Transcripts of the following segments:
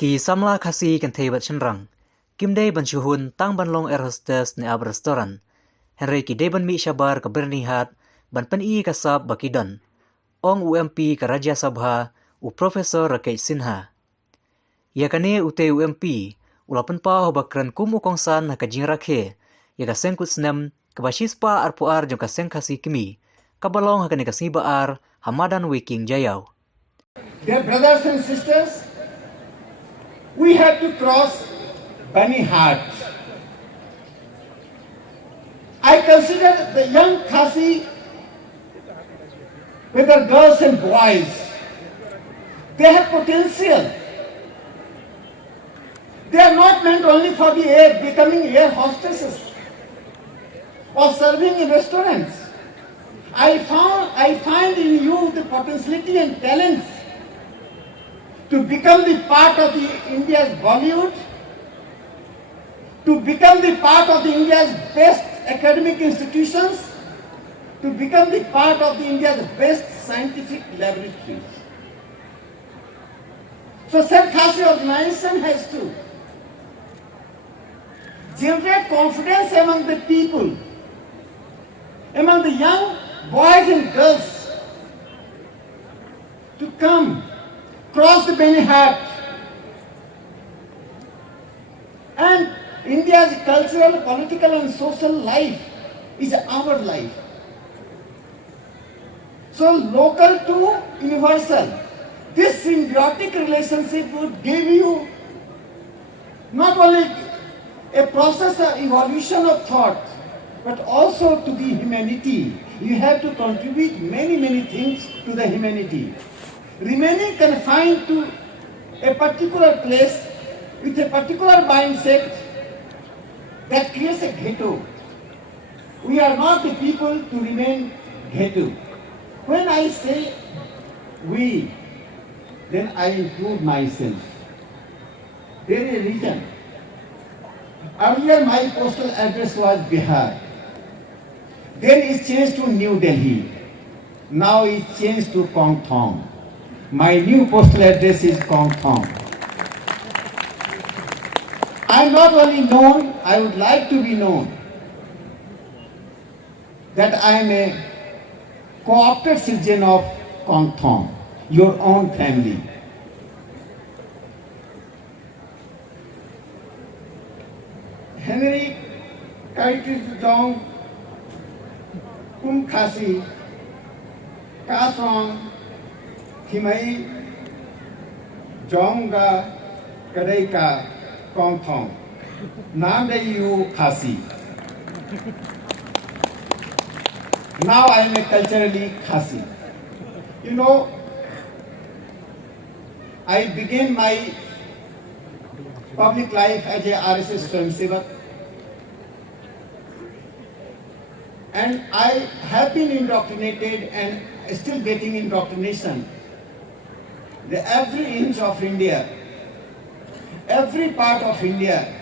Ki samla Khasi kan thei bat chenrang. Kim day ban chuhun tang ban long Air Hostess ni ab restaurant. Henry ki day ban mi shabar ka bernihat ban pen I kasab bakidan. Ong MP Rajya Sabha u Profesor Rakesh Sinha. Ya kane ute MP ulapan pa ho bakran kum ukongsan na kajing rakhe. Ya ka Seng Kut Snem kabashis pa arpuar jong ka Seng Khasi kimi. Kabalong hakane kasiba ar hamadan waking jayaw. Dear brothers and sisters, we have to cross Bani Hat. I consider the young Khasi, whether girls and boys, they have potential. They are not meant only for the air, becoming air hostesses or serving in restaurants. I find in you the potentiality and talents to become the part of the India's Bollywood, to become the part of the India's best academic institutions, to become the part of the India's best scientific laboratories. So Seng Khasi organization has to generate confidence among the people, among the young boys and girls, to come, cross the Bani Hat, and India's cultural, political and social life is our life. So local to universal, this symbiotic relationship would give you not only a process of evolution of thought, but also to the humanity. You have to contribute many things to the humanity. Remaining confined to a particular place with a particular mindset, that creates a ghetto. We are not the people to remain ghetto. When I say we, then I include myself. There is a reason. Earlier my postal address was Bihar. Then it changed to New Delhi. Now it changed to Kong Thong. My new postal address is Kong Thong. I am not only known, I would like to be known that I am a co-opted citizen of Kong Thong, your own family. Henry Kaitis Dong Kum Khasi Kasong Himai Jonga Kadaika Kong Thong Namdayu Khasi. Now I am a culturally Khasi. You know, I began my public life as a RSS Swayamsevak, and I have been indoctrinated and still getting indoctrination. Every inch of India, every part of India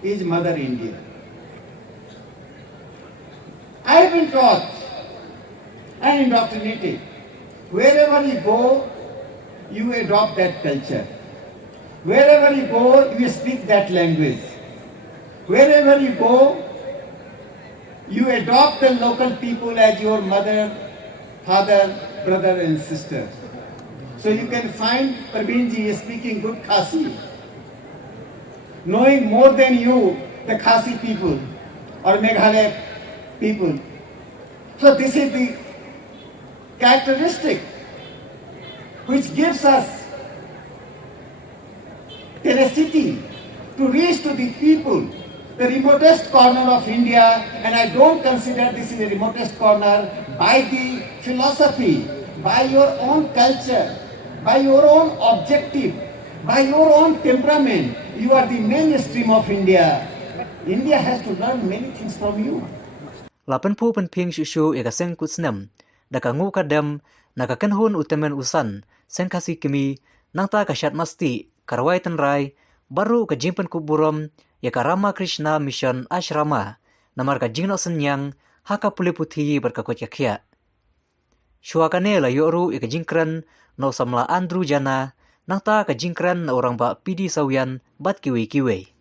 is Mother India. I have been taught and indoctrinated. Wherever you go, you adopt that culture. Wherever you go, you speak that language. Wherever you go, you adopt the local people as your mother, father, brother and sister. So you can find Parveenji speaking good Khasi, knowing more than you the Khasi people or Meghalaya people. So this is the characteristic which gives us tenacity to reach to the people, the remotest corner of India, and I don't consider this is the remotest corner by the philosophy, by your own culture, by your own objective, by your own temperament. You are the mainstream of India. India has to learn many things from you. Lapan pu penping shushu eka Seng Kut Snem, daka ngu kadam, nakakanhun utemen usan, Seng Khasi kimi, nangta kasyat masti, karwai tenrai, baru kajimpen kuburom, yaka Rama Krishna Mission Ashrama, namar kajingno senyang, haka puli puthi berkakot yakya. Shuakane la yoru eka jingkren, no samla Andrew Jana, nang ta ka jingkran na orang ba pidi sawian bat kiwi kiwi.